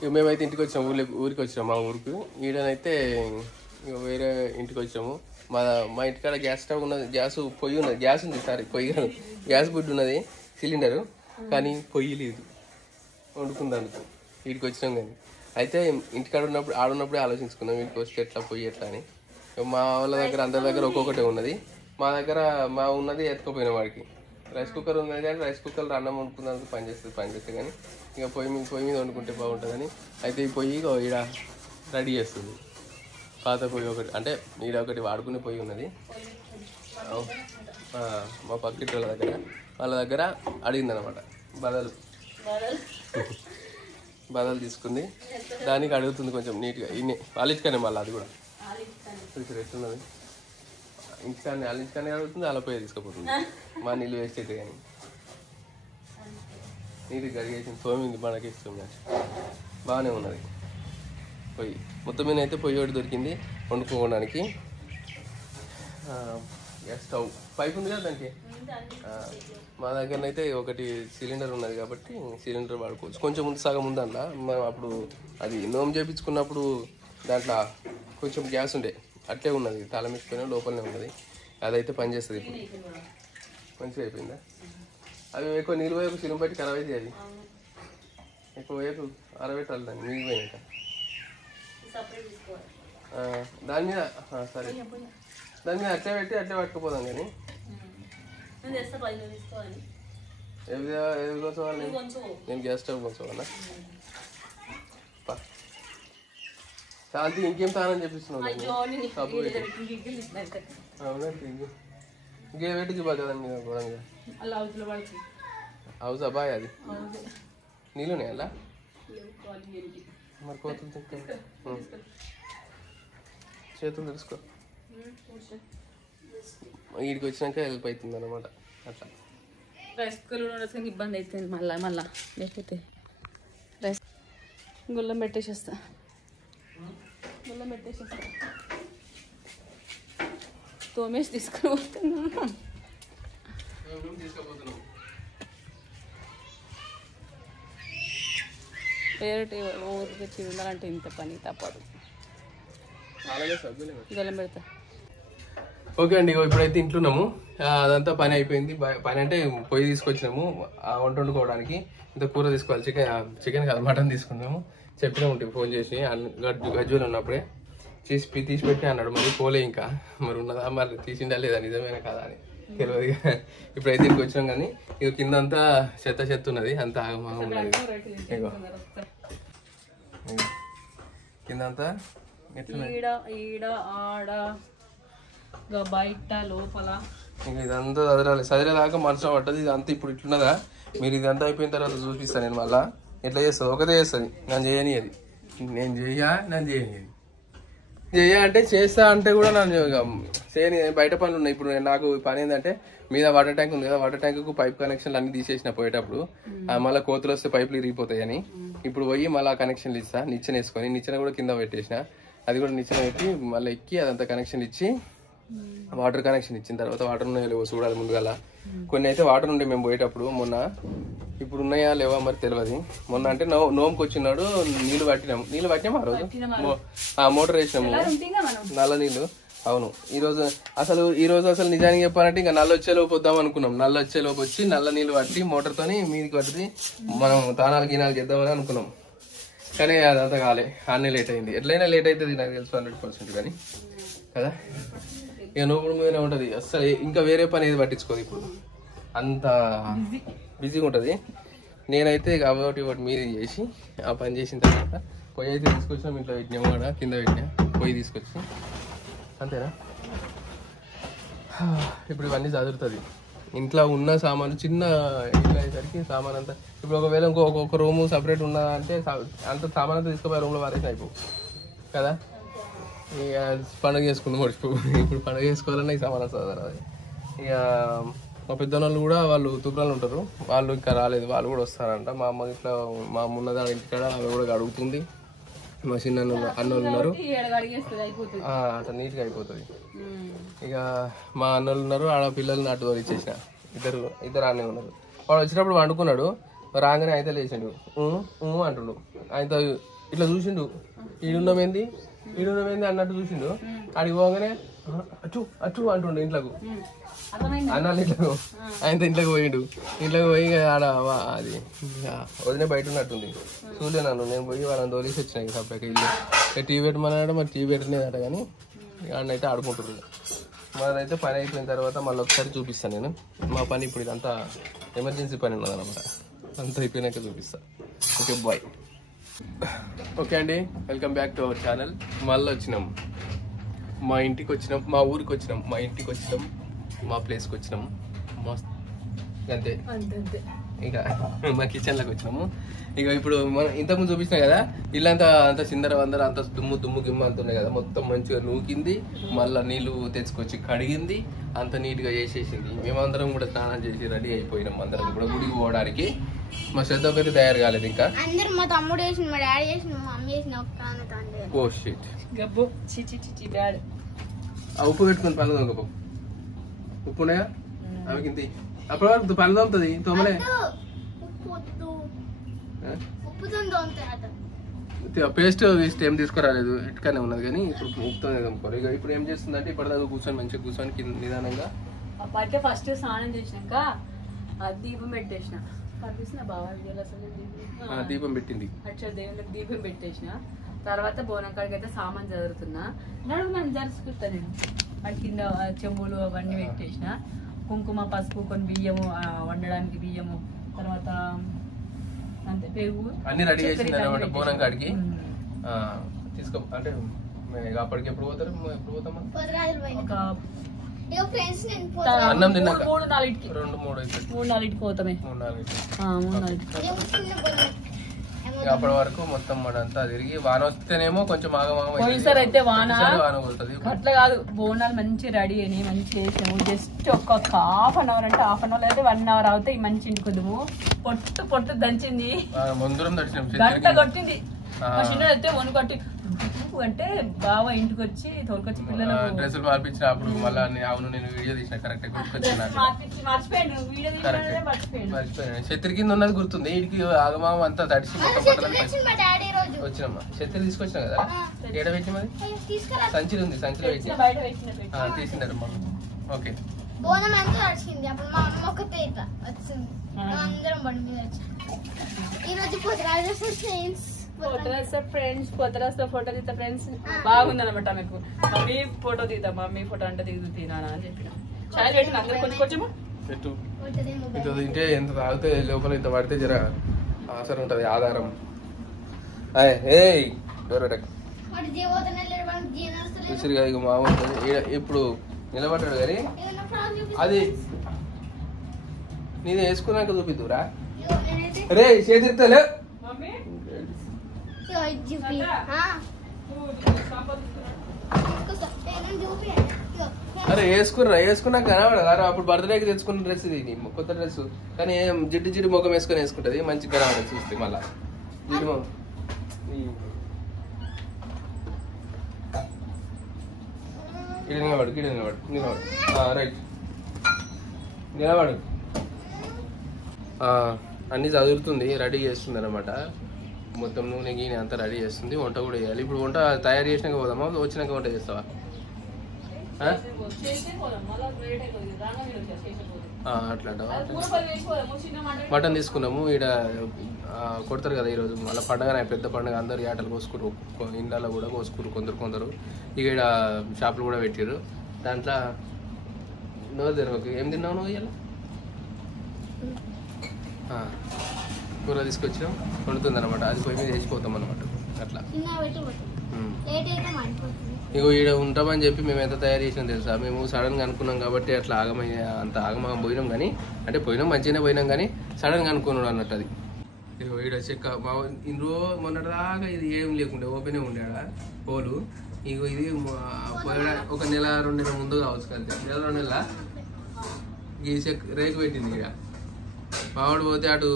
ఇక మేమైతే ఇంటికి వచ్చాము, ఊరికి వచ్చాము. మా ఊరికి ఈడనైతే ఇక వేరే ఇంటికి వచ్చాము. మా ఇంటికాడ గ్యాస్ స్టవ్ ఉన్నది, పొయ్యి ఉన్నది, గ్యాస్ ఉంది, సారీ పొయ్యి కాదు, గ్యాస్ బుడ్డు ఉన్నది, సిలిండరు, కానీ పొయ్యి లేదు వండుకుందానికి. వీడికి వచ్చినాం కానీ అయితే ఇంటికాడ ఉన్నప్పుడు ఆడున్నప్పుడే ఆలోచించుకున్నాం వీడికి వస్తే ఎట్లా పొయ్యి ఎట్లా అని. మా వాళ్ళ దగ్గర అందరి దగ్గర ఒక్కొక్కటే ఉన్నది, మా దగ్గర ఉన్నది ఎత్తుకోపోయిన వాడికి. రైస్ కుక్కర్ ఉన్నది కానీ రైస్ కుక్కర్లో అన్నం వండుకున్నందుకు పనిచేస్తుంది కానీ ఇక పొయ్యి మీద వండుకుంటే బాగుంటుందని అయితే ఈ పొయ్యి ఈడ రెడీ చేస్తుంది. పాత పొయ్యి ఒకటి, అంటే ఈడ ఒకటి వాడుకునే పొయ్యి ఉన్నది మా పక్కింటి వాళ్ళ దగ్గర అడిగిందనమాట. బదలు తీసుకుంది, దానికి అడుగుతుంది కొంచెం నీట్గా. ఇన్ని వాళ్ళించుకానే మళ్ళీ అది కూడా ఎట్టున్నది ఇంటికాన్ని వాళ్ళించుకానే అడుగుతుంది, అలా పొయ్యి తీసుకుపోతుంది. మా నీళ్ళు వేస్ట్ అయితే కానీ నీటి గడిగేసింది, తోమింది, మనకి ఇస్తుంది, బాగానే ఉన్నది పొయ్యి. మొత్తం మీద అయితే పొయ్యి ఒకటి దొరికింది వండుకోవడానికి. గ్యాస్ స్టవ్ పైప్ ఉంది కదా దానికి. మా దగ్గరనైతే ఒకటి సిలిండర్ ఉన్నది కాబట్టి సిలిండర్ వాడుకోవచ్చు. కొంచెం ముందు సగం ఉందన్న మనం అప్పుడు అది నోము చేయించుకున్నప్పుడు దాంట్లో కొంచెం గ్యాస్ ఉండే, అట్లే ఉన్నది, తాళమిచ్చిపోయినా లోపలనే ఉన్నది. అదైతే పనిచేస్తుంది ఇప్పుడు, మంచిగా అయిపోయిందా. అవి ఎక్కువ నీళ్ళు పోయి ఒక సిలిం బట్టి ఖరాబ్ అయితే అది ఎక్కువ వైపు అరబెట్టాలి దాన్ని మిగిలిపోయినాక. దాని మీద సరే, దాని మీద అట్లే పెట్టి అట్లే పట్టుకుపోదాం. కానీ నేను గ్యాస్ స్టవ్ కొంచెం శాంతి ఇంకేం తానని చెప్పిస్తున్నావు. ఇంకేం పెట్టి చూపాలి కదండి గోడంగా హౌస్ అబ్బాయి. అది నీళ్ళునే అలా మరి కోతులు చేతులు తెలుసుకో. వీడికి వచ్చినాక హెల్ప్ అవుతుంది అనమాట. అట్లా రైస్ కుక్కర్ ఇబ్బంది అవుతుంది. మళ్ళా లేకపోతే రైస్ గుళ్ళం పెట్టేసేస్తా. తోమేసి తీసుకొని పోతున్నా. వేరే ఊరికి వచ్చి ఉండాలంటే ఇంత పని తప్పదు. గొల్లం పెడతా. ఓకే అండి, ఇప్పుడైతే ఇంట్లోన్నాము. అదంతా పని అయిపోయింది. పని అంటే పొయ్యి తీసుకొచ్చినాము వంట వండుకోవడానికి. ఇంత కూర తీసుకోవాలి, చికెన్ కాదు మటన్ తీసుకున్నాము. చెప్పినా ఉంటుంది ఫోన్ చేసి, గజ్జులు ఉన్నప్పుడే తీసి పెట్టి అన్నాడు. మరి పోలే ఇంకా, మరి ఉన్నదా మరి తీసిండా లేదా నిజమేనా కదా అని తెలియదు. ఇప్పుడైతే ఇంటికి వచ్చినాం కానీ ఇక కింద అంతా చెత్త ఉన్నది, అంతా ఆగమాగం ఉన్నది. కింద అంతా బయట లోపల ఇంకా ఇదంతా చదిరేదాకా మనసు పట్టదు. ఇదంతా ఇప్పుడు ఇట్లున్నదా, మీరు ఇదంతా అయిపోయిన తర్వాత చూపిస్తాను నేను. మళ్ళీ ఎట్లా చేస్తుంది, ఒకటే చేస్తుంది. నేను చేయని అది, నేను చెయ్య అంటే చేస్తా అంటే కూడా నన్ను చేయని. బయట పనులు ఉన్నాయి. ఇప్పుడు నాకు పని ఏంటంటే మీద వాటర్ ట్యాంక్ ఉంది కదా, వాటర్ ట్యాంక్ కు పైప్ కనెక్షన్లు అన్ని తీసేసిన పోయేటప్పుడు. మళ్ళీ కోతులు వస్తే పైపులు ఇరిగిపోతాయని ఇప్పుడు పోయి మళ్ళీ కనెక్షన్లు ఇస్తా. నిచ్చెన వేసుకొని, నిచ్చెన కూడా కింద పెట్టేసిన, అది కూడా నిచ్చెన పెట్టి మళ్ళీ ఎక్కి అదంతా కనెక్షన్ ఇచ్చి వాటర్ కనెక్షన్ ఇచ్చిన తర్వాత వాటర్ ఉన్నాయో లేవో చూడాలి ముందుగా. కొన్ని అయితే వాటర్ ఉండే మేము పోయేటప్పుడు మొన్న, ఇప్పుడు ఉన్నాయా లేవా మరి తెలియదు. మొన్న అంటే నోముకి వచ్చినాడు నీళ్ళు పట్టినాము ఆ రోజు. మోటార్ వేసినాము నల్ల నీళ్ళు. అవును, ఈ రోజు అసలు నిజానికి చెప్పాలంటే ఇంకా నల్ల వచ్చేలోపు వద్దాం అనుకున్నాం. నల్ల వచ్చేలోపు వచ్చి నల్ల నీళ్ళు పట్టి మోటార్తోని మీదికి పట్టి మనం తానాలు గీనాలు చేద్దామని అనుకున్నాం. కానీ అదంతా కాలే, అన్నీ లేట్ అయింది. ఎట్లయినా లేట్ అవుతుంది నాకు తెలుసు 100% కానీ కదా. ఇక నోపుడు మీదనే ఉంటుంది అసలు. ఇంకా వేరే పని ఏది పట్టించుకోదు ఇప్పుడు, అంత బిజీగా ఉంటుంది. నేనైతే కాబట్టి వాటి మీద చేసి ఆ పని చేసిన తర్వాత పొయ్యి అయితే తీసుకొచ్చినాం. ఇంట్లో పెట్టినాం కూడా, కింద పెట్టినా పొయ్యి తీసుకొచ్చి. అంతేనా, ఇప్పుడు ఇవన్నీ చదువుతుంది. ఇంట్లో ఉన్న సామాను చిన్న ఇల్లు అయ్యేసరికి సామాన్ అంతా. ఇప్పుడు ఒకవేళ ఇంకొక రూము సపరేట్ ఉన్నా అంటే అంత సామాన్ అంతా తీసుకుపోయి రూమ్లో వారేసి అయిపో కదా. ఇక పండుగ చేసుకుంది మర్చిపో. ఇప్పుడు పండుగ చేసుకోవాలన్నా ఈ సామాన్ చదవాలి. ఇక మా పెద్దవాళ్ళు కూడా వాళ్ళు తూప్రాలు ఉంటారు, వాళ్ళు ఇంకా రాలేదు, వాళ్ళు కూడా వస్తారంట. మా అమ్మ ఇట్లా మా అమ్మ ఉన్నది ఇంటికాడ, ఆమె కూడా అడుగుతుంది. మా చిన్న అన్నోళ్ళు ఉన్నారు, అట్లా నీట్గా అయిపోతుంది. ఇక మా అన్నోళ్ళు ఉన్నారు, ఆడ పిల్లల్ని అటు ఇచ్చేసిన. ఇద్దరు ఆడనే ఉన్నారు. వాడు వచ్చినప్పుడు వండుకున్నాడు, రాగానే అయితే లేచిండు అంటుండు. ఆయనతో ఇట్లా చూసిండు, ఈడున్నమేంది అన్నట్టు చూసిండు. ఆడికి పోగానే అచ్చు అచ్చు అంటుండు ఇంట్లోకి. అన్నాళ్ళు ఇంట్లోకి ఆయనతో ఇంట్లోకి పోయిండు. ఇంట్లోకి పోయి ఆడ అది వదిలే బయట ఉన్నట్టుంది చూడలే నన్ను. నేను పోయి వాళ్ళని తోలేసి వచ్చినాయి సపరేట్ ఇల్లు. టీవీ పెట్టమన్నాడు, మరి టీవీ పెట్టలేదట. కానీ ఆడనైతే ఆడుకుంటున్నారు. మాదైతే పని అయిపోయిన తర్వాత మళ్ళీ ఒకసారి చూపిస్తాను నేను మా పని. ఇప్పుడు ఇదంతా ఎమర్జెన్సీ పని ఉన్నదన్నమాట. అంతా అయిపోయినాక చూపిస్తా. Okay bye. ఓకే అండి, welcome back to our channel. మళ్ళీ వచ్చినాం, మా ఇంటికి వచ్చినాం, మా ఊరికి వచ్చినాం, మా ఇంటికి వచ్చినాం, మా ప్లేస్కి వచ్చినాం. మస్త్ అంతే. ఇక మా కిచెన్లోకి వచ్చినాము. ఇక ఇప్పుడు మనం ఇంతకుముందు చూపించినాం కదా, ఇల్లంతా అంత చిందర వందర అంత దుమ్ము గిమ్మ అంతున్నాయి కదా. మొత్తం మంచిగా నూకింది, మళ్ళీ నీళ్ళు తెచ్చుకొచ్చి కడిగింది, అంత నీట్గా చేసేసింది. మేమందరం కూడా స్నానం చేసి రెడీ అయిపోయినాం. అందరం కూడా గుడికి పోవడానికి. మా శ్రద్ధ ఒకటి తయారు కాలేదు ఇంకా. మా తమ్ముడు చేసిన, మా డాడీ చేసిన, మా మమ్మీ చేసిన. Oh shit. గబ్బు చిచి బ్యాడ్. ఉప్పు పెట్టుకుని పళ్ళు తోమకపో. ఉప్పు ఉన్నాయా అవి కింది. అప్పటి వరకు పళ్ళు తోముతుంది తోమలే. పేస్ట్ ఏం తీసుకురాలేదు, ఇటుకనే ఉన్నది. కానీ ఇప్పుడు ఉప్పుతోనే తోముకోరు. ఇక ఇప్పుడు ఏం చేస్తుందంటే ఇప్పటిదాకా కూర్చొని మంచిగా కూర్చొని కింద నిదానంగా అప్పటికే ఫస్ట్ స్నానం చేసినాక దీపం పెట్టేసిన. కనిపిస్తున్నా బాగా దీపం పెట్టింది. అక్షర దేవుళ్ళకి దీపం పెట్టేసిన. తర్వాత బోనం కాడికి అయితే సామాన్ చదువుతున్నా. నడుగు మనం జరుచుకుంటా నేను. వాటి కింద చెంబులు అవన్నీ పెట్టేసిన. కుంకుమ పసుపు కొన్ని బియ్యము వండడానికి బియ్యము, తర్వాత అంతే పెరుగు అన్ని రెడీ చేసింది అనమాట. బోనం కాడికి తీసుకో అంటే అప్పటికి ఎప్పుడు పోతారు? ఎప్పుడు పోతామా? అన్నం తిన్నాక 3-4కి 2-3 పోతామే. 3-4 అప్పటి వరకు మొత్తం మడంతా తిరిగి వాన వస్తేనేమో కొంచెం పోయినసారి అయితే వాన పోతుంది. అట్లా కాదు, బోనాలు మంచి రెడీ అయినాయి, మంచి చేసినాము. జస్ట్ ఒక హాఫ్ అన్ అవర్ అంటే హాఫ్ అన్ అవర్ అయితే 1 అవర్ అవుతాయి. మంచి ఇంటికొద్దాము. పొట్టు దంచింది, గంట కొట్టింది. చిన్న అయితే వణుకొట్టి అంటే బాగా ఇంటికి వచ్చి తోలుకొచ్చి పిల్లలు డ్రెస్సులు మార్పించిన. అప్పుడు మళ్ళీ అవును నేను వీడియో తీసిన కరెక్ట్ మర్చిపోయాను. శత్రి కింద ఉన్నది గుర్తుంది. ఇంటికి ఆగమాగం అంతా తడిసి వచ్చినమ్మా. శత్రి తీసుకొచ్చినా కదా, ఏడ పెట్టి మరి సంచిలో ఉంది, సంచిలో పెట్టి తీసినారు మమ్మీ. ఓకే ఫ్రెండ్స్ ఫోటో తీస్తా ఫ్రెండ్స్. బాగుంది అనమాట. మీకు మమ్మీ ఫోటో తీద్దాం, మమ్మీ ఫోటో అంటే తినా అని చెప్పిన. చాయ్ పెట్టిన అందరు కొంచెం కొంచెము పెట్టు. ఇంత తింటే ఎంత తాగితే లోపల ఇంత పడితే జర ఆసరం ఉంటది, ఆధారం. చూసిరుగా ఇక మామూలు ఇప్పుడు నిలబడ్డాడు. కానీ అది నీది వేసుకున్నాక చూపిద్దురా. రే చేతిరుతలే. అరే వేసుకున్నాక కనబడదు. అప్పుడు బర్త్డేకి తెచ్చుకున్న డ్రెస్ ఇది, కొత్త డ్రెస్. కానీ జిడ్డు ముఖం వేసుకొని వేసుకుంటది, మంచిగా కనబడదు చూస్తే. మళ్ళా జిడ్డు నిలబడు. రైట్ నిలబడు. అన్ని చదువుతుంది, రెడీ చేస్తుంది అనమాట. మొత్తం నూనె గీనె అంతా రెడీ చేస్తుంది. వంట కూడా చేయాలి. ఇప్పుడు వంట తయారు చేసినాక పోదామా, వచ్చినాక వంట చేస్తావా? అట్లా మటన్ తీసుకున్నాము. ఈడ కొడతారు కదా ఈరోజు, మళ్ళీ పండగ, పెద్ద పండుగ. అందరు ఆటలు కోసుకురు, ఇండ్లలో కూడా కోసుకురు కొందరు. ఇక ఈడ షాపులు కూడా పెట్టారు. దాంట్లో నోరు తెరవకు. ఏం తిన్నావు నువ్వు ఇలా? కూర తీసుకొచ్చినాం, వండుతుంది అనమాట. అది పొయ్యి మీద వేసిపోతాం అనమాట. అట్లా ఇగో ఈడ ఉంటామని చెప్పి మేము ఎంత తయారు చేసినాం తెలుసా? మేము సడన్గా అనుకున్నాం కాబట్టి అట్లా అంత ఆగమాగం పోయినాం. కానీ అంటే పోయినాం, మంచిగానే పోయినాం. కానీ సడన్గా అనుకున్నాడు అన్నట్టు. అది ఇగో ఈడ చెక్క ఇందులో మొన్నటిదాకా ఇది ఏం లేకుండే, ఓపెనే ఉండేడా పోలు. ఇగో ఇది ఒక నెల 2 నెలల ముందు కావచ్చు కదా, 1-2 నెలల ఈ చెక్క రేకు పెట్టింది. ఇక మావాడు పోతే అటు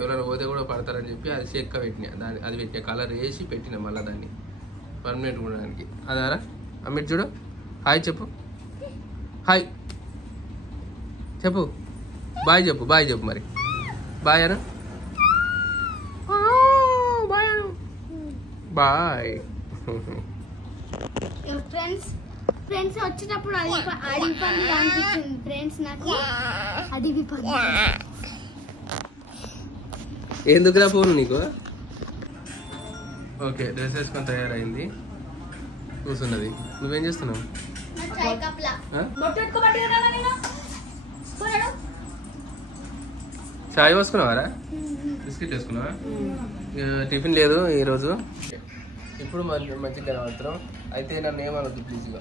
ఎవరైనా పోతే కూడా పడతారని చెప్పి అది చెక్క పెట్టినా. అది పెట్టిన కలర్ వేసి పెట్టిన మళ్ళీ దాన్ని పర్మనెంట్ ఉండడానికి. అదారా అమ్మిట్ చూడు. హాయ్ చెప్పు, హాయ్ చెప్పు, బాయ్ చెప్పు మరి. బాయ్ అనా బాయ్. ఫ్రెండ్స్ వచ్చేటప్పుడు అడవి పంది అనిపించింది ఫ్రెండ్స్ నాకు. అడవి పంది ఎందుకురా ఫోన్ నీకు? ఓకే, డ్రెస్ వేసుకొని తయారైంది, కూర్చున్నది. నువ్వేం చేస్తున్నావు? చాయ్ పోసుకున్నావారా? బిస్కెట్ వేసుకున్నావా? టిఫిన్ లేదు ఈరోజు. ఇప్పుడు మంచిగా మాత్రం అయితే నన్ను ఏమనొద్దు ప్లీజ్గా,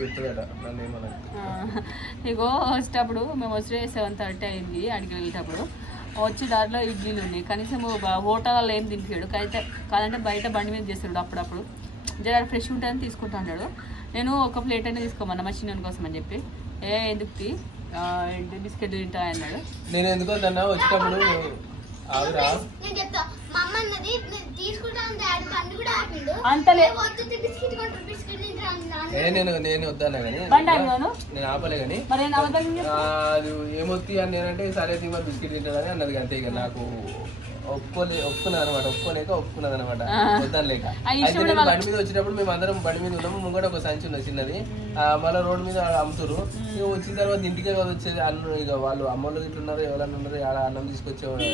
చెప్తుందట నన్ను ఏమనొద్దు. ఇగో వచ్చేటప్పుడు మేము వచ్చి 7:30 అయింది. అడిగి వెళ్ళేటప్పుడు వచ్చి దాంట్లో ఇడ్లీలు ఉన్నాయి. కనీసం హోటల్లో ఏం తింటాడు కాదంటే బయట బండి మీద చేస్తాడు. అప్పుడప్పుడు జర ఫ్రెష్ ఉంటుందని తీసుకుంటా అన్నాడు. నేను ఒక ప్లేట్ అయినా తీసుకోమన్నా మా చిన్న కోసం అని చెప్పి, ఎందుకు బిస్కెట్ తింటా అన్నాడు. నేను ఎందుకో దాన్ని వచ్చేటప్పుడు నేను వద్దాను కానీ నేను ఆపలే కానీ అది ఏమొత్తి అని నేనంటే సరే మరి బిస్కెట్ తింటాడని అన్నది. అంతే ఇక నాకు ఒప్పుకున్నాను అనమాట. ఒప్పుకున్నది అనమాట, వద్దాను లేక. అయితే నేను బండి మీద వచ్చేటప్పుడు మేము అందరం బండి మీద ఉన్నాము. ముంగట ఒక సంచి ఉన్నది చిన్నది, మళ్ళీ రోడ్డు మీద అమ్ముతారు. ఇక వచ్చిన తర్వాత ఇంటికే కదా వచ్చేది అన్నం. ఇక వాళ్ళు అమ్మలు ఇట్లా ఉన్నారు, ఎవరన్నా ఉన్నారు, ఆడ అన్నం తీసుకొచ్చేవాళ్ళు.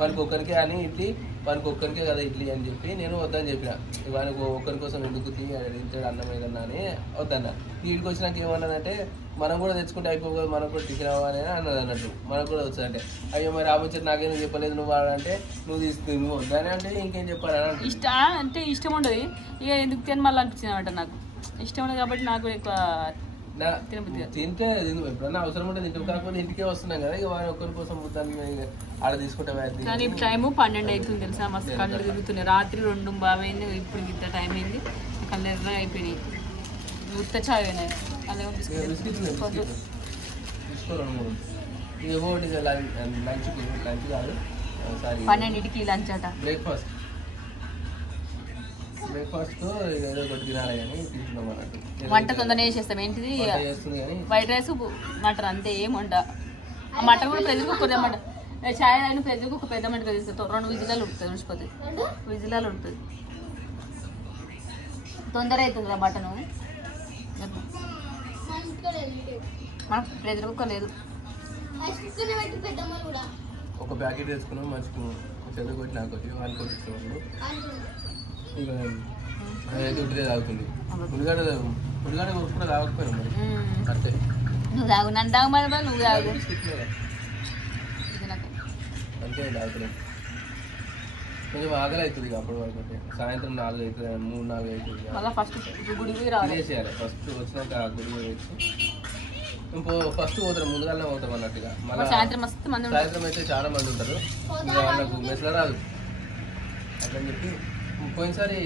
వాళ్ళకి ఒక్కరికే అని ఇడ్లీ, వాళ్ళకి ఒక్కరికే కదా ఇడ్లీ అని చెప్పి నేను వద్దని చెప్పిన. వాళ్ళకి ఒక్కరి కోసం ఎందుకు తింటాడు అన్నం ఏదన్నా అని వద్దన్న. వీడికి వచ్చినాక ఏమన్నదంటే మనం కూడా తెచ్చుకుంటే అయిపోతుంది, మనకు కూడా టిఫిన్ అవ్వాలి అని అన్నది అన్నట్టు. మనకు కూడా వచ్చాదంటే అయ్యో మరి ఆపొచ్చారు నాకేం చెప్పలేదు నువ్వు అంటే నువ్వు తీసుకుని నువ్వు వద్దాని అంటే ఇంకేం చెప్పాలని అంటే ఇష్టం ఉండదు. ఇక ఎందుకు తిని మళ్ళీ అనిపించింది అనమాట. నాకు ఇష్టం ఉండదు కాబట్టి నాకు ఎక్కువ తింటే ఎప్పుడన్నా అవసరం ఉంటే తింటాం. కాకపోతే ఇంటికే వస్తున్నాం కదా, ఇక వారి ఒక్కరి కోసం వద్దాన్ని ఆడ తీసుకుంటాం. కానీ ఇప్పుడు టైము 12 అవుతుంది తెలుసా, మస్తు కళ్ళు తిరుగుతున్నాయి. రాత్రి 2 బాబైంది, ఇప్పుడు ఇంత టైం అయింది, కళ్ళు ఎర్ర అయిపోయినాయి. ఉత్త చాయ్ అయినాయి. లంచ్ కాదు 12కి లంచ్ అట. బ్రేక్ఫాస్ట్ ఏదో ఒకటి తినాలి కానీ తీసుకున్నాం అన్నట్టు. వంట తొందరనే చేసేస్తాం. ఏంటిది వైట్ రైస్ మటన్ అంతే, ఏం వంట. ఆ మటన్ కూడా ప్రెజర్ కుక్కర్ తెమ్మంట. చాయ్ అయిన ప్రెజర్ కుక్కర్ పెద్ద మంట తీసుకుంటాం. 2 విజిలాలు ఉడుతుంది, ఉడిచిపోతుంది. విజిలాలు ఉడుతుంది, తొందర అవుతుంది రా మటను. మనకు ప్రెజర్ కుక్కర్ లేదు. ఒక ప్యాకెట్ వేసుకున్నాం, మంచుకున్నాం, చెడు కొట్టి నాకు వచ్చి వాళ్ళు కొట్టించుకున్నాడు. ఇక అదైతే ఉట్టిదే తాగుతుంది. ఉల్లిగడ్డ కొనుక్కున్నా తాగకపోయినా మరి అంతే. నువ్వు తాగు, నన్ను తాగు మరి, నువ్వు తాగు అంతే తాగుతున్నాం. కొంచెం ఆకలి అవుతుంది అప్పుడు వరకు. సాయంత్రం 4 అవుతుంది, 3-4 అవుతుంది. మళ్ళీ ఫస్ట్ గుడికి తినేసేయాలి. ఫస్ట్ వచ్చినాక గుడి వేసి ఫస్ట్ పోతారు, ముందుగానే పోతాం అన్నట్టుగా. మళ్ళీ సాయంత్రం అయితే చాలా మంది ఉంటారు, ఇంకా వాళ్ళకు మెస్లో రాదు అట్లని చెప్పి. పోయినసారి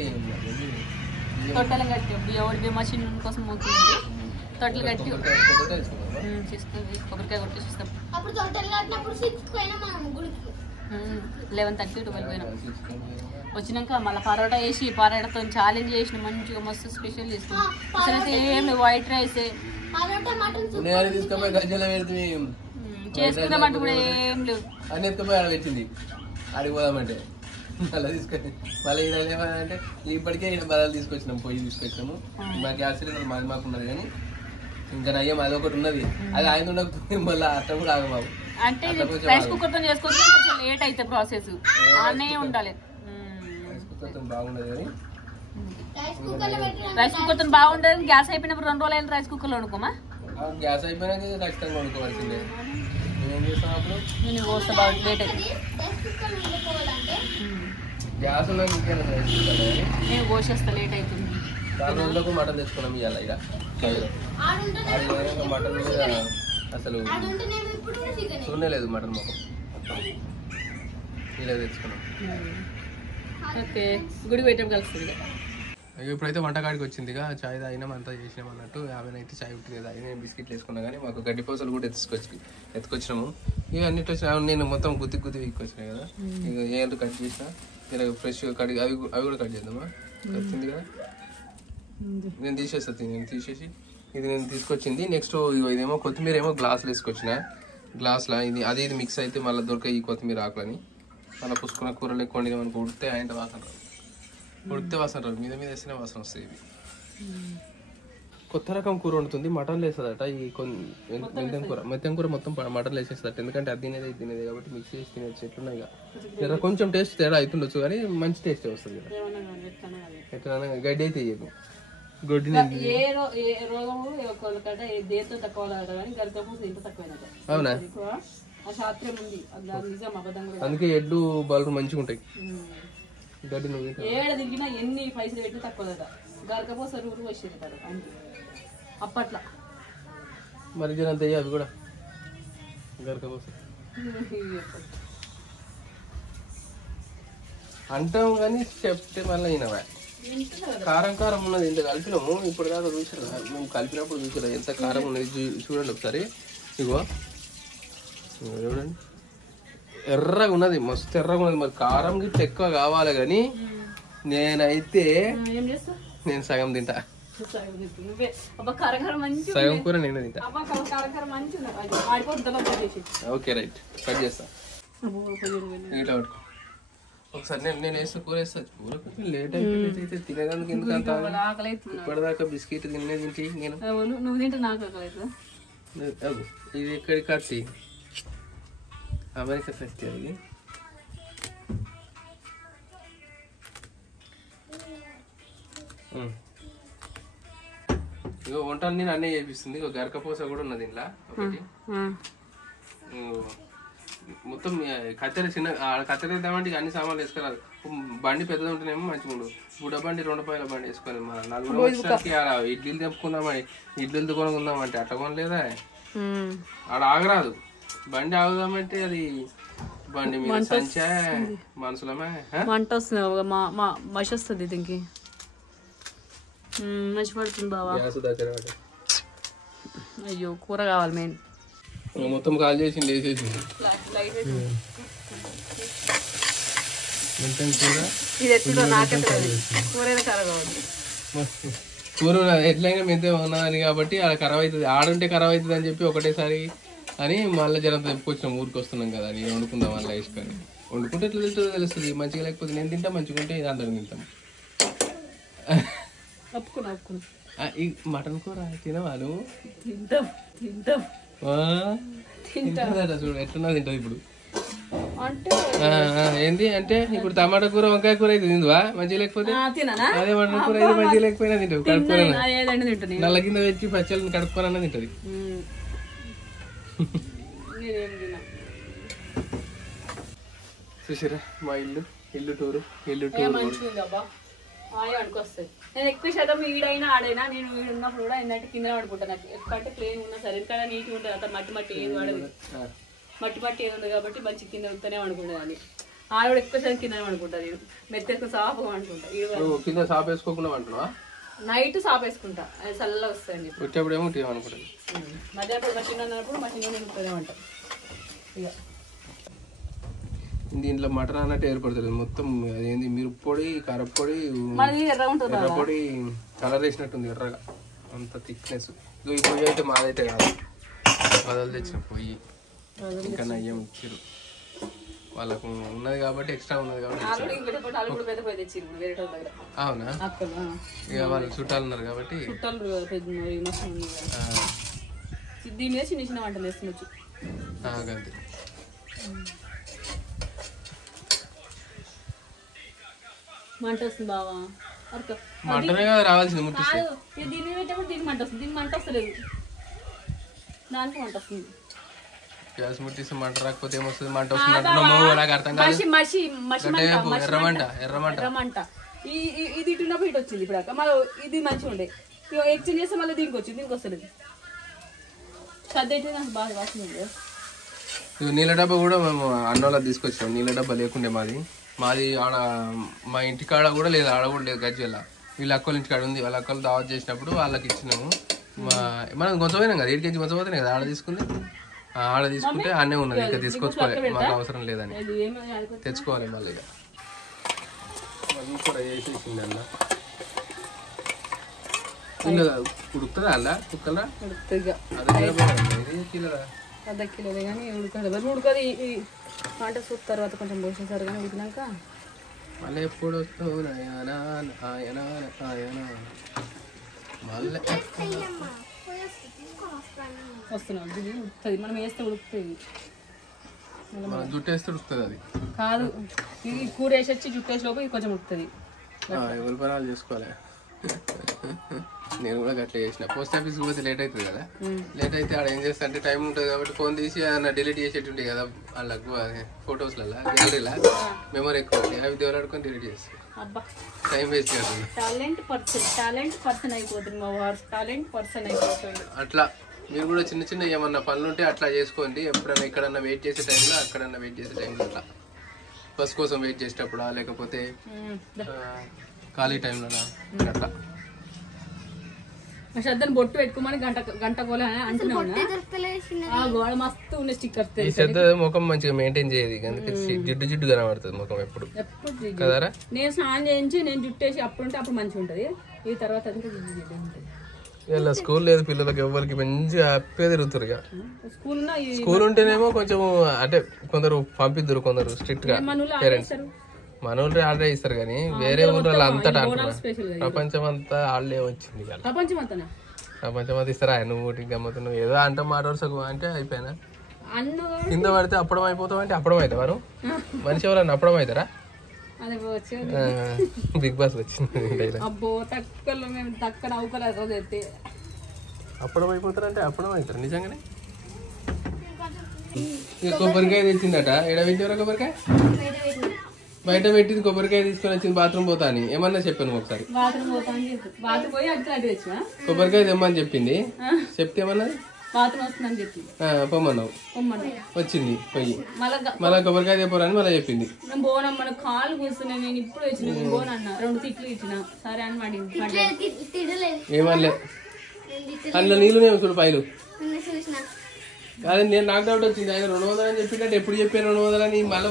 తొట్టెలు కట్టి బియ్యం మషిన్ కోసం అవుతుంది. తొట్టెలు కట్టి కొబ్బరికాయ కొట్టేసిస్తాం. 11:30 12 పోయినాం. వచ్చినాక మళ్ళీ పరోటా వేసి పరోటాతో ఛాలెంజ్ చేసిన, మంచిగా మస్తు స్పెషల్ చేసుకున్నాం. అసలు అయితే ఏం లేవు, వైట్ రైస్ తీసుకుపోయి గజ్జలో పెడితే చేసుకుందామంటే కూడా ఏం లేవు. అన్ని ఎత్తుకుపోయి ఆడ పెట్టింది. ఆడికి పోదామంటే మళ్ళీ తీసుకొని మళ్ళీ ఈడ ఏమంటే ఇప్పటికే ఈయన బలాలు తీసుకొచ్చినాం, పొయ్యి తీసుకొచ్చినాము. మా గ్యాస్ సిలిండర్ మాది మాకున్నది కానీ ఇంకా నయ్యం అది ఒకటి ఉన్నది, అది ఆయన ఉండకపోతే మళ్ళీ అట్లా కూడా ఆగబాబు. అంటే రైస్ కుక్కర్ తో చేసుకుంటే కొంచెం లేట్ అయితే ప్రాసెస్ అనే ఉండాలి. రైస్ కుక్కర్ తో బాగుండదు కానీ రైస్ కుక్కర్ తో బాగుండదు. గ్యాస్ అయిపోయినప్పుడు 2 రోజులు అయిన రైస్ కుక్కర్ లో వండుకోమా? గ్యాస్ అయిపోయినాక ఖచ్చితంగా వండుకోవాల్సిందే. ఏం చేస్తాం అప్పుడు? నేను కోస్తా బాగా లేట్ అవుతుంది. గ్యాస్ ఉన్నాక ఇంకేనా రైస్ కుక్కర్ నేను కోసేస్తా, లేట్ అవుతుంది. 4 రోజులకు మటన్ తెచ్చుకున్నాం ఇవాళ. ఇక మటన్ మీద అసలు చూడలేదు మటన్ మొక్కం ఇలా తెచ్చుకున్నాం. ఓకే, గుడి పెట్టడం కలుస్తుంది. ఇప్పుడైతే వంటకాడికి వచ్చింది. ఇక చాయ్ తాగినాం, అంతా చేసినాం అన్నట్టు. 50 అయితే చాయ్ ఉంటుంది తాగి నేను బిస్కెట్లు వేసుకున్నా కానీ మాకు గడ్డి పూసలు కూడా ఎత్తుకొచ్చినాము. ఇక అన్నిటి వచ్చినా నేను మొత్తం గుత్తి వీక్కొచ్చినాయి కదా. ఇక ఏళ్ళు కట్ చేసినా ఇలా ఫ్రెష్ కడిగి అవి కూడా కట్ చేద్దామా? వచ్చింది కదా, నేను తీసేసి ఇది నేను తీసుకొచ్చింది. నెక్స్ట్ ఇదేమో కొత్తిమీర ఏమో గ్లాసులు వేసుకొచ్చిన. గ్లాసులో ఇది మిక్స్ అయితే మళ్ళీ దొరకాయి ఈ కొత్తిమీర ఆకులని. మళ్ళీ పుసుకున్న కూరలు ఎక్కువ వండి మనకు ఉడితే ఆయన వాసన ఉడికితే వాసన రాదు, మీద వేస్తేనే వాసన వస్తాయి ఇవి. కొత్త రకం కూర వండుతుంది, మటన్ వేస్తుందట. ఈ మెత్తం కూర మొత్తం మటన్ వేసేస్తుందట. ఎందుకంటే అది తినేది ఇది తినేది కాబట్టి మిక్స్ చేసి తినేది ఎట్లున్నాయి. జర కొంచెం టేస్ట్ తేడా అవుతుండొచ్చు కానీ మంచి టేస్ట్ వస్తుంది కదా. ఎట్లా గడ్డి అయితే ఇయ్యదు, గొడ్డి అవునా? అందుకే ఎడ్లు బలు మంచిగా ఉంటాయి. గడ్డి దిగినా ఎన్ని పైసలు పెట్టి తక్కువ గరకపోసారి ఊరు వచ్చేది అప్పట్లో. మరి జనంత అవి కూడా గరకపోస అంటాం కానీ చెప్తే మళ్ళీ అయినవా. కారం కారం ఉన్నది, ఇంత కలిపినాము ఇప్పుడు దాకా చూసారా? మేము కలిపినప్పుడు చూసారా ఎంత కారం ఉన్నది? చూడండి ఒకసారి. ఇగో చూడండి, ఎర్రగా ఉన్నది, మస్తు ఎర్రగా ఉన్నది. మరి కారం గిట్ల ఎక్కువ కావాలి కానీ నేనైతే నేను సగం తింటా, సగం కూర నేనే తింటా. ఓకే రైట్, కట్ చేస్తా. ఇట్లా పట్టుకో ఒకసారి. నేను వేస్తా, కూర వేస్తా. కూర కొంచెం లేట్ అయిపోతే తినేదానికి ఎందుకంత ఇప్పటిదాకా బిస్కెట్ తినే తింటి నేను. నువ్వు తింటే నాకు ఇది ఎక్కడి కత్తి? అమెరికా కత్తి అది. ఇగో వంటలు నేను అన్నీ చేపిస్తుంది. ఇగో గరకపోస కూడా ఉన్నది ఇంట్లో ఒకటి. మొత్తం కత్తెర చిన్న కత్తెర వేద్దామంటే అన్ని సామాన్లు వేసుకోరాదు. బండి పెద్దది ఉంటేనేమో మంచిగా ఉండదు. బుడ్డ బండి 2 రూపాయల బండి వేసుకొని మన నలుగురు వచ్చేసరికి ఇడ్లీలు తెంపుకుందామని ఇడ్లీలు కొనుక్కుందామంటే అట్లా కొనలేదా? ఆడ ఆగరాదు. బండి ఆగుదామంటే అది బండి మీద సంచా మనుషులమే మంట వస్తుంది, మసి వస్తుంది. దీనికి మంచి పడుతుంది బావా. అయ్యో కూర కావాలి మెయిన్. మొత్తం కాల్ చేసి వేసేసింది. కూర ఎట్లయినా మెంతే ఉన్నదని కాబట్టి ఆడ ఖరాబ్ అవుతుంది. ఆడుంటే ఖరాబ్ అవుతుంది అని చెప్పి ఒకటేసారి అని మళ్ళీ జనం తెప్పుకొచ్చినాం. ఊరికి వస్తున్నాం కదా అని వండుకుందాం అలా వేసుకొని. వండుకుంటే ఎట్లా తింటుందో తెలుస్తుంది. మంచిగా లేకపోతే నేను తింటా, మంచిగా ఉంటే అందరం తింటాం. ఈ మటన్ కూర తినవాళ్ళు తింటాదట. చూడు ఎట్లున్నా తింటది ఇప్పుడు. ఏంది అంటే ఇప్పుడు టమాటా కూర వంకాయ కూర అయితే తిందువా మంచిగా లేకపోతే? అదే మటన్ కూర అయితే మంచిగా లేకపోయినా తింటావు. కడుక్కోనన్నా నల్ల కింద పెట్టి పచ్చళ్ళని కడుక్కోనన్నా తింటది. చూసారా మా ఇల్లు టూరు. అనుకొస్తాయి. నేను ఎక్కువ శాతం ఈడైనా ఆడైనా నేను ఉన్నప్పుడు కూడా ఏంటంటే కింద పడుకుంటాను. నాకు ఎక్కువ ప్లేన్ ఉన్నా సరే ఎందుకంటే నీట్గా ఉంటుంది. అంత మట్టి ఏది వాడదు, మట్టి ఏది ఉంది కాబట్టి మంచి కింద ఉంటేనే అనుకుంటుంది. ఆడ ఎక్కువ శాతం కింద అనుకుంటా. నేను మెత్త సాఫ్ అనుకుంటా. కింద సాఫ్ వేసుకోకుండా అంటున్నా. నైట్ సాఫ్ వేసుకుంటా, అది చల్లగా వస్తాయండి. వచ్చేప్పుడు ఏమో అనుకుంటుంది. మధ్యాహ్నం మషిన్ అన్నప్పుడు మషిన్ ఉంటుందే ఉంటా. ఇక దీంట్లో మటన్ అన్నట్టు ఏర్పడుతుంది మొత్తం. అదేంది మిరప్పొడి, కారపొడి, ఎర్రపొడి కలర్ వేసినట్టుంది ఎర్రగా, అంత థిక్నెస్. ఈ పొయ్యి అయితే మాదైతే కాదు, వదలు తెచ్చిన పొయ్యి. ఇంకా నయ్యం ఇచ్చారు వాళ్ళకు ఉన్నది కాబట్టి, ఎక్స్ట్రా ఉన్నది కాబట్టి. అవునా? ఇక వాళ్ళు చుట్టాలు ఉన్నారు కాబట్టి దీని మీద చిన్న చిన్న వంటలు వేసుకోవచ్చు. అంతే. మంట వస్తుంది బావా. మంటనే కదా రావాల్సింది. దీన్ని పెట్టేప్పుడు దీనికి మంట వస్తుంది, దీనికి మంట వస్తలేదు, దానికి మంట వస్తుంది. గ్యాస్ ముట్టిస్తే మంట రాకపోతే ఏమొస్తుంది? మంట వస్తుంది అంటున్నాము, నాకు అర్థం కాదు. ఎర్రమంట ఇది ఇటున్నప్పుడు ఇటు వచ్చింది. ఇప్పుడు మళ్ళీ ఇది మంచిగా ఉండే ఎక్స్చేంజ్ చేస్తే మళ్ళీ దీనికి వచ్చింది, దీనికి వస్తలేదు. సర్దైతే నాకు బాగా వాసింది. నీళ్ళ డబ్బా కూడా మేము అన్నోళ్ళకి తీసుకొచ్చాం. నీళ్ళ డబ్బా లేకుండే మాది ఆడ మా ఇంటికాడ కూడా లేదు, ఆడ కూడా లేదు గజ్జల. వీళ్ళ అక్కల ఇంటికాడ ఉంది. వాళ్ళ అక్కలు దావత్ చేసినప్పుడు వాళ్ళకి ఇచ్చినాము. మనం కొంచెమైనా కదా 7 కేజీ కొంచెం కదా ఆడ తీసుకుంది. ఆడ తీసుకుంటే అన్నే ఉన్నది, ఇంకా తీసుకొచ్చుకోవాలి, మాకు అవసరం లేదని తెచ్చుకోవాలి. మళ్ళీ కూడా వేసేసింది అన్న. ఉడుకుతుందా అలా కుక్కలా? అర్ధ కిలోలే కానీ ఉడకదు. ఉడకదు వంట సూప్ తర్వాత కొంచెం పోసేసారు కానీ ఉడికినాక మళ్ళీ ఎప్పుడు వస్తావు నాయనా నాయనా నాయనా మళ్ళీ వస్తున్నాం ఇది ఉడుకుతుంది మనం వేస్తే ఉడుకుతుంది జుట్టు వేస్తే ఉడుకుతుంది అది కాదు ఇది కూర వేసి వచ్చి జుట్టు వేసి లోపు ఇది కొంచెం ఉడుకుతుంది ఎవరి పనాలు చేసుకోవాలి నేను కూడా గట్లా చేసిన పోస్ట్ ఆఫీస్ పోతే లేట్ అవుతుంది కదా లేట్ అయితే ఆడ ఏం చేస్తా అంటే టైం ఉంటుంది కాబట్టి ఫోన్ తీసి ఏదన్నా డిలీట్ చేసేటుండే కదా వాళ్ళకు ఫొటోస్లలో గ్యాలరీలో మెమరీ ఎక్కువ ఉంది అవి దేవులాడుకొని డిలీట్ చేస్తాను అబ్బా టైం వేస్ట్ చేస్తుంది టాలెంట్ పర్సన్ అయిపోతుంది మా వారు టాలెంట్ పర్సన్ అయిపోతుంది అట్లా మీరు కూడా చిన్న చిన్న ఏమన్నా పనులు ఉంటే అట్లా చేసుకోండి ఎప్పుడన్నా ఎక్కడన్నా వెయిట్ చేసే టైంలో అక్కడన్నా వెయిట్ చేసే టైంలో అట్లా బస్ కోసం వెయిట్ చేసేటప్పుడా లేకపోతే ఖాళీ టైంలో అట్లా శ్రద్ధను బొట్టు పెట్టుకోమని గంట కోల అంటున్నా గోడ మస్తు ఉండే స్టిక్కర్స్ ఈ శ్రద్ధ ముఖం మంచిగా మెయింటైన్ చేయదు అందుకే జిడ్డు కనబడుతుంది ముఖం ఎప్పుడు కదరా నేను స్నానం చేయించి నేను జుట్టేసి అప్పుడు అప్పుడు మంచిగా ఉంటది ఈ తర్వాత అది జిడ్డు ఉంటుంది ఇలా స్కూల్ లేదు పిల్లలకి ఎవరికి మంచిగా హ్యాపీగా తిరుగుతారు ఇక స్కూల్ స్కూల్ ఉంటేనేమో కొంచెం అంటే కొందరు పంపిద్దరు కొందరు స్ట్రిక్ట్ గా పేరెంట్స్ మన ఊళ్ళో ఆర్డర్ ఇస్తారు కానీ వేరే ఊళ్ళో అంతటా ప్రపంచం అంతా ఆళ్ళే వచ్చింది ప్రపంచం అంతా ఇస్తారా నువ్వు ఊటి గమ్మతు నువ్వు ఏదో అంట మాట్లాడు అంటే అయిపోయినా కింద పడితే అప్పడం అయిపోతావు అంటే అప్పడం అవుతావారు మనిషి ఎవరన్నా అప్పడం అవుతారా బిగ్ బాస్ వచ్చింది అప్పడం అయిపోతారంటే అప్పడం అవుతారు నిజంగానే కొబ్బరికాయ తెచ్చిందట ఎడ పెట్టేవరా కొబ్బరికాయ బయట పెట్టింది కొబ్బరికాయ తీసుకొని వచ్చింది బాత్రూమ్ పోతా అని ఏమన్నా చెప్పాను ఒకసారి కొబ్బరికాయ తెమ్మని చెప్పింది చెప్తే ఏమన్నది పొమ్మన్నావు వచ్చింది పోయి మళ్ళా కొబ్బరికాయ తెప్పరని మళ్ళీ చెప్పింది కాలు కూర్చున్నాను నేను ఇప్పుడు వచ్చిన బోన్ అన్న 2 తిట్లు ఇచ్చిన సరే అని ఏమనలే అందులో నీళ్ళు చూడు పైలు కాదు నేను నాకు డౌట్ వచ్చింది ఆయన 200 అని చెప్పిందంటే ఎప్పుడు చెప్పాను 200 అని మళ్ళీ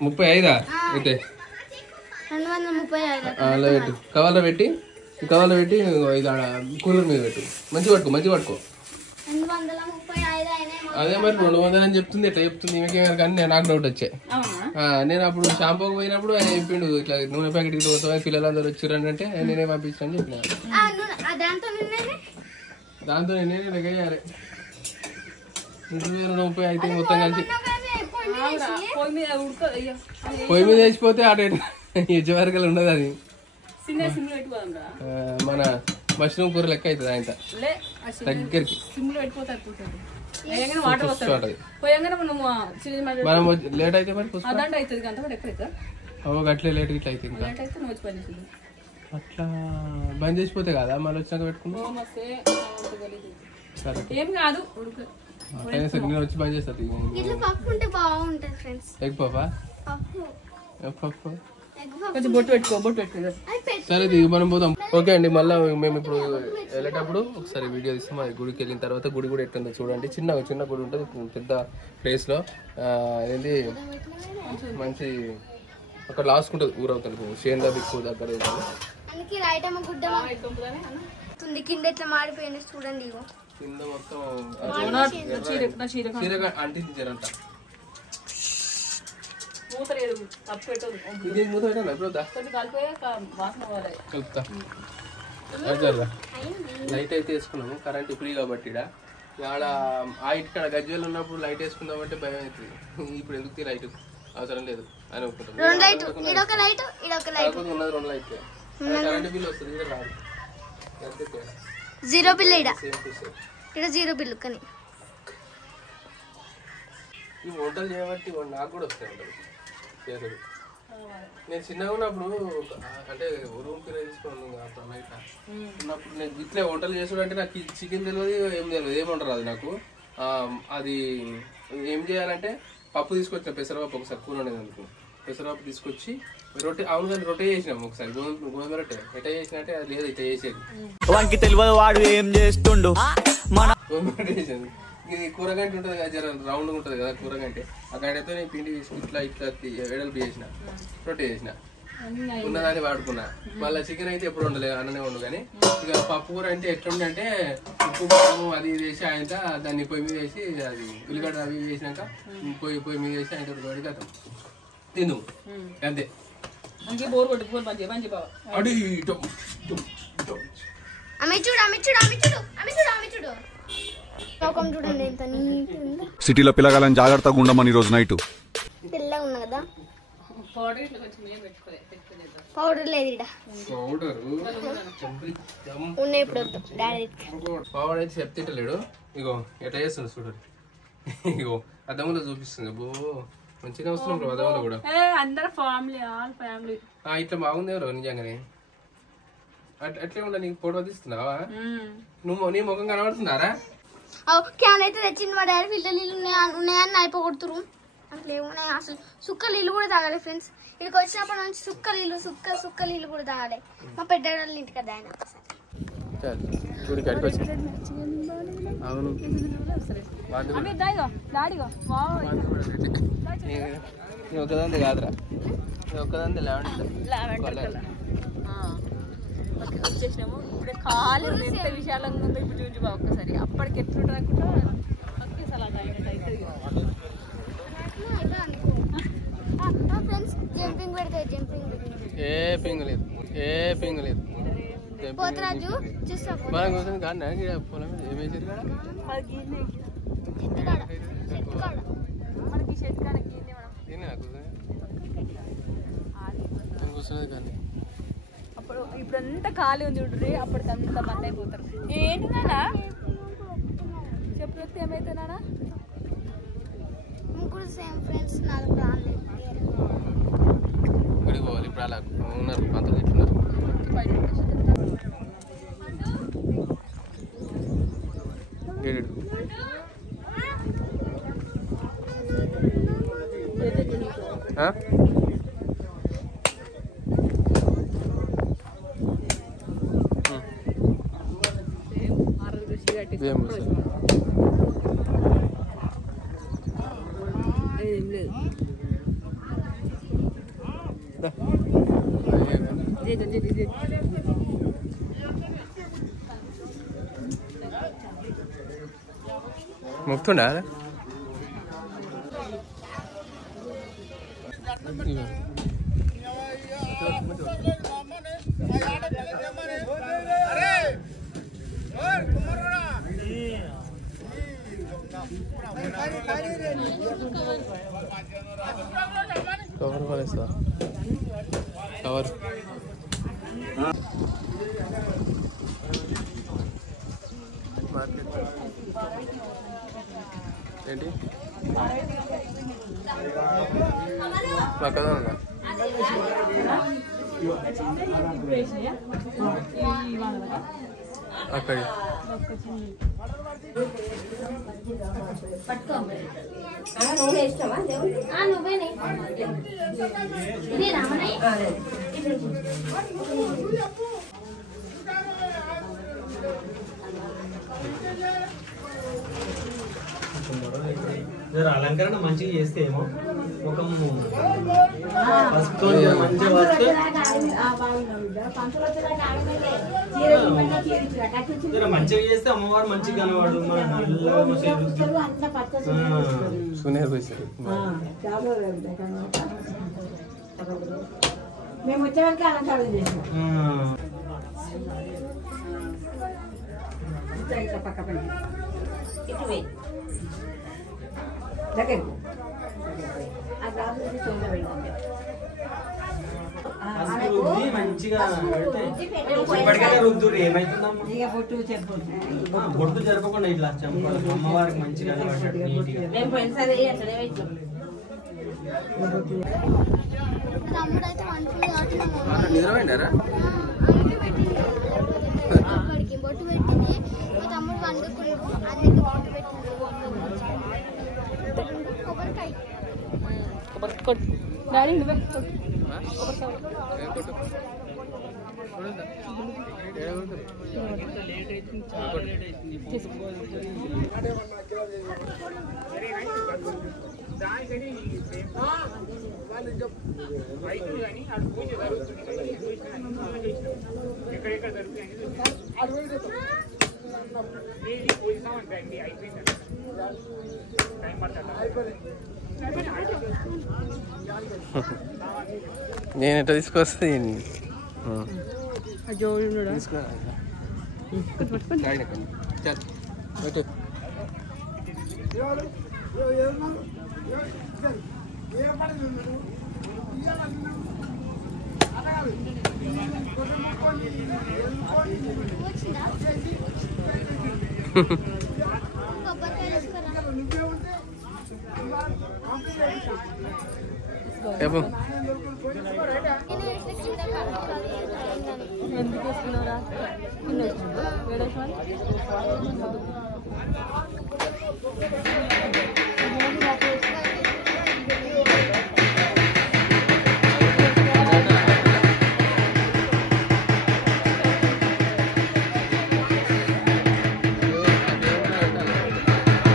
35 అయితే అలా పెట్టు కవర్లో పెట్టి ఇది కూలర్ మీద పెట్టు మంచి పట్టుకో అదే మరి 200 అని చెప్తుంది ఎట్లా చెప్తుంది ఈమెకేమో కానీ నాకు డౌట్ వచ్చాయి నేను అప్పుడు షాంపూకి పోయినప్పుడు ఆయన చెప్పిండు ఇట్లా నూనె ప్యాకెట్ ఇట్లా పోతామని పిల్లలందరూ వచ్చారని అంటే నేనే పంపించాను చెప్పిన దాంతో నేనే లెగేయాలి 30 అయితే మొత్తం కలిసి పొయ్యి మీద వేసిపోతే అటు యజవర్గాలు ఉండదు అది మన మష్రూమ్ కూర లెక్క అవుతుంది ఆయన దగ్గరికి మనం లేట్ అయితే మరి అట్లే లేట్ ఇట్లా అయితే ఇంకా అట్లా బంద్ చేసిపోతే కదా మళ్ళీ వచ్చాక పెట్టుకుంటా సరే నేను వచ్చి బంద్ చేస్తాను ఎగ్ పఫా సరే మనం పోదాం ఓకే అండి మళ్ళీ మేము ఇప్పుడు వెళ్ళేటప్పుడు ఒకసారి వీడియో తీస్తాం అది గుడికి వెళ్ళిన తర్వాత గుడి కూడా ఎట్లుందో చూడండి చిన్న గుడి ఉంటుంది పెద్ద ప్లేస్ లో ఏంటి మంచి అక్కడ లాస్ట్ ఉంటుంది ఊరవుతుంది షేన్దా బిక్కు దగ్గర కింద మొత్తం అంటించారంట లైట్ అయితే వేసుకున్నాము కరెంట్ ఫ్రీ కాబట్టి ఆడ ఆ ఇక్కడ గజ్వేల్ ఉన్నప్పుడు లైట్ వేసుకుందామంటే భయం అవుతుంది ఇప్పుడు ఎందుకు లైట్ అవసరం లేదు అని ఒప్పుకుంటాం ఉన్నది 2 లైట్ కరెంట్ బిల్ వస్తుంది రాదు జీరో బిల్ జీరో బిల్ కానీ ఈ వంటలు చేయబట్టి నాకు కూడా వస్తాయి చేసేది నేను చిన్నగా ఉన్నప్పుడు అంటే రూమ్ కింద తీసుకున్నాను బయట ఉన్నప్పుడు నేను ఇట్లా వంటలు చేసుడు అంటే నాకు చికెన్ తెలియదు ఏమంటారు అది నాకు అది ఏం చేయాలంటే పప్పు తీసుకొచ్చిన పెసరపప్పు ఒకసారి కూర అనేది అనుకో పెసరపప్పు తీసుకొచ్చి రొట్టె అవును కానీ రొట్టె చేసినాము ఒకసారి గోధుమ రొట్టె ఎట్లా చేసినట్టే అది లేదు ఇట్లా చేసేది గోధుమ రొట్టె చేసేది ఇది కూరగంట ఉంటుంది కదా జర రౌండ్గా ఉంటుంది కదా కూరగంటే ఆ గంటతో నేను పిండి తీసుకుని ఇట్లా వెడల్పు చేసిన రొట్టె చేసిన ఉన్నదాన్ని వాడుకున్నా. మళ్ళీ చికెన్ అయితే ఎప్పుడు ఉండలేదు, అన్ననే ఉండు. కానీ ఇక పప్పు కూర అంటే ఎట్లుండే అంటే ఉప్పు కారం అది వేసి ఆయన దాన్ని పొయ్యి మీద వేసి అది ఉల్లిగడ్డ అవి వేసినాక పొయ్యి మీద వేసి ఆయన తోటి కదా తిను అంతే. చూడండి ఎంత నీట్ ఉందో. సిటీలో పిల్లగాలని జాగ్రత్తగా ఉండమని ఈరోజు నైట్ తెల్లగా ఉన్నా కదా. పౌడర్ లేదు ఇక్కడ. ఉన్నాయి ఇప్పుడు డాడీ పౌడర్ అయితే చెప్తింటలేడు. ఇగో ఎట్లా చేస్తుంది చూడండి. ఇగో అద్దంలో చూపిస్తుంది. బో మంచిగా వస్తున్నాం బ్రో అద్దంలో కూడా. అందరూ ఫ్యామిలీ, ఆల్ ఫ్యామిలీ. ఇట్లా బాగుంది ఎవరో నిజంగానే. అట్లే ఉండ నీకు ఫోటో తీస్తున్నావా? నువ్వు నీ ముఖం కనబడుతున్నారా? క్యాన్ అయితే తెచ్చింది మా డాడీ. ఫిల్టర్ నీళ్ళు ఉన్నాయని అయిపోగొడుతురు. అట్లా ఏమున్నాయి అసలు. సుక్క నీళ్ళు కూడా తాగాలి ఫ్రెండ్స్. ఇక్కడికి వచ్చినప్పటి నుంచి సుక్క నీళ్ళు కూడా తాగాలి. మా పెద్ద ఇంటికి కదా ఆయన అవును ఒకదాంతే కాదురా, ఒక్కదాంతే వచ్చేసినాము. ఇప్పుడు కాలు ఎంత విశాలంగా ఉందో ఇప్పుడు చూసి బా ఒక్కసారి. అప్పటికి ఎట్లుంటుంది అనుకుంటా అసలు అలా అయితే జంపింగ్ పెడతాయి. ఏ పింగ్ లేదు పోతరాజు చూస్తా మనం కూర్చొని కానీ పొలం ఏమేసారు కదా మనకి షెడ్ కాడకి కూర్చున్నది కానీ అప్పుడు ఇప్పుడు అంతా ఖాళీ ఉంది చూడ్రి. అప్పటికి అంత మంది అయిపోతారు. ఏంటి నానా చెప్పు చెప్తే ఏమైతే నానా ముగ్గురు సేమ్ ఫ్రెండ్స్. నాకు రాలేదు. ఇక్కడికి పోవాలి. ఇప్పుడు అలా ఉన్నారు పంతులు ఇట్లున్నారు. మొక్కుతుండా కవర్ పడేస్తా కవర్ ఏంటి కదా ఉందా అక్కడ అలంకరణ మంచిగా చేస్తే ఏమో ముఖం పసుపుతో మంచిగా వస్తే మంచిగా చేస్తే అమ్మవారు మంచిగా కనవాడు. మేము వచ్చేవారికి అలంకారం చేసాం. ఇట్లా పక్క పని ఇటు దగ్గర మంచిగా ఇప్పటికైనా రుద్దురు ఏమైతుందమ్మా? ఇక బొట్టు చెప్పు బొట్టు జరపకుండా ఇట్లా చెంపాలి అమ్మవారికి మంచిగా తమ్ముడైతే నిద్రపోయిండారా? అప్పటికి బొట్టు పెట్టింది. మా తమ్ముడు వండుకుండు అందరికి బొట్టు పెట్టింది. కొబ్బరికాయ డాడీ నువ్వే నేను ఎట్లా తీసుకొస్తే తీసుకో చెప్పు. ఎందుకు వస్తున్నారా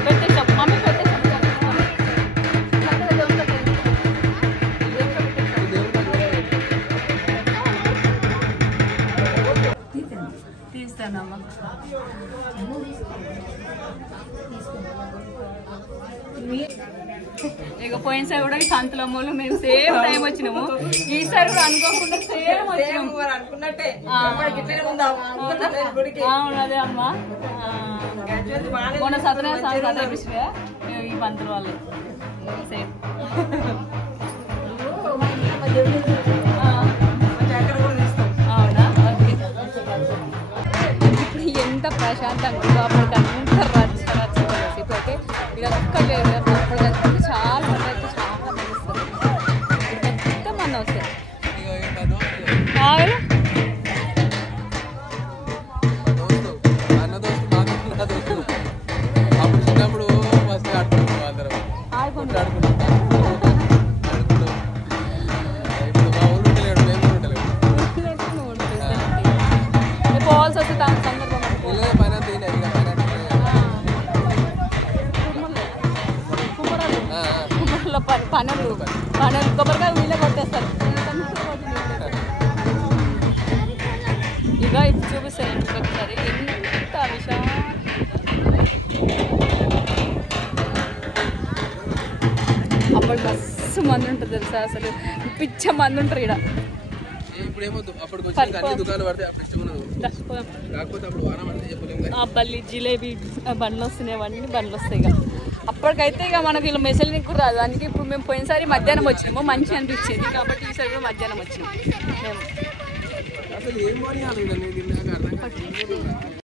పెట్టేసాం మమ్మీ పెట్టేసాం తీస్తానమ్మా. ఇక పోయినసారి కూడా ఈ సంతలమ్మలు మేము సేమ్ టైం వచ్చినాము, ఈసారి కూడా అనుకోకుండా సేమ్ వచ్చినాము. అవును అదే అమ్మా, మొన్న సత్యనారాయణ చదివించగా ఈ పంతులు వాళ్ళు సేమ్. అవునా, ఇప్పుడు ఎంత ప్రశాంతంగా అప్పటికి అంత రచ్చ రచ్చ ఇప్పుడైతే ఇది ఒక్క లేదు, అప్పటికంటే చాలా మంది అయితే చాలా మంది వస్తారు, ఎంత మంది వస్తారు. అప్పుడు చిన్నప్పుడు మస్తు ఆడుకుంటాం అందరం, ఆడుకుంటారు. ఇప్పుడు మా ఊరు ఉండలేడు, మేము ఉండలేము. పోవాల్సి వస్తే దాని సందర్భం ఇల్లే పైన తినేది ఇక పైన కుమ్మరంలో పనులు కొబ్బరికాయ వీళ్ళే కొట్టేస్తారు. ఇక ఇది చూపిస్తాను ఇంటికి ఒకసారి ఎంత విషయం. అప్పుడు మస్తు మంది ఉంటుంది తెలుసా, అసలు పిచ్చ మంది ఉంటారు ఇక్కడ. ఇప్పుడు ఏమో అప్పటికి వచ్చి అన్ని దుకాణాలు పడితే అప్పుడు ఇష్టం ఉండదు, చచ్చిపోయాం. కాకపోతే అప్పుడు వారం పడితే చెప్పలేము. ఆ బల్లి జిలేబీ బండ్లు వస్తున్నాయి, అవన్నీ బండ్లు వస్తాయి. ఇక అప్పటికైతే ఇక మనకి ఇలా మెసేజ్ నీకు రాదు, అందుకే ఇప్పుడు మేము పోయినసారి మధ్యాహ్నం వచ్చినాము, మంచిగా అనిపించేది కాబట్టి ఈసారి కూడా మధ్యాహ్నం వచ్చినాము మేము. అసలు ఏం పని అర్థం కాదు.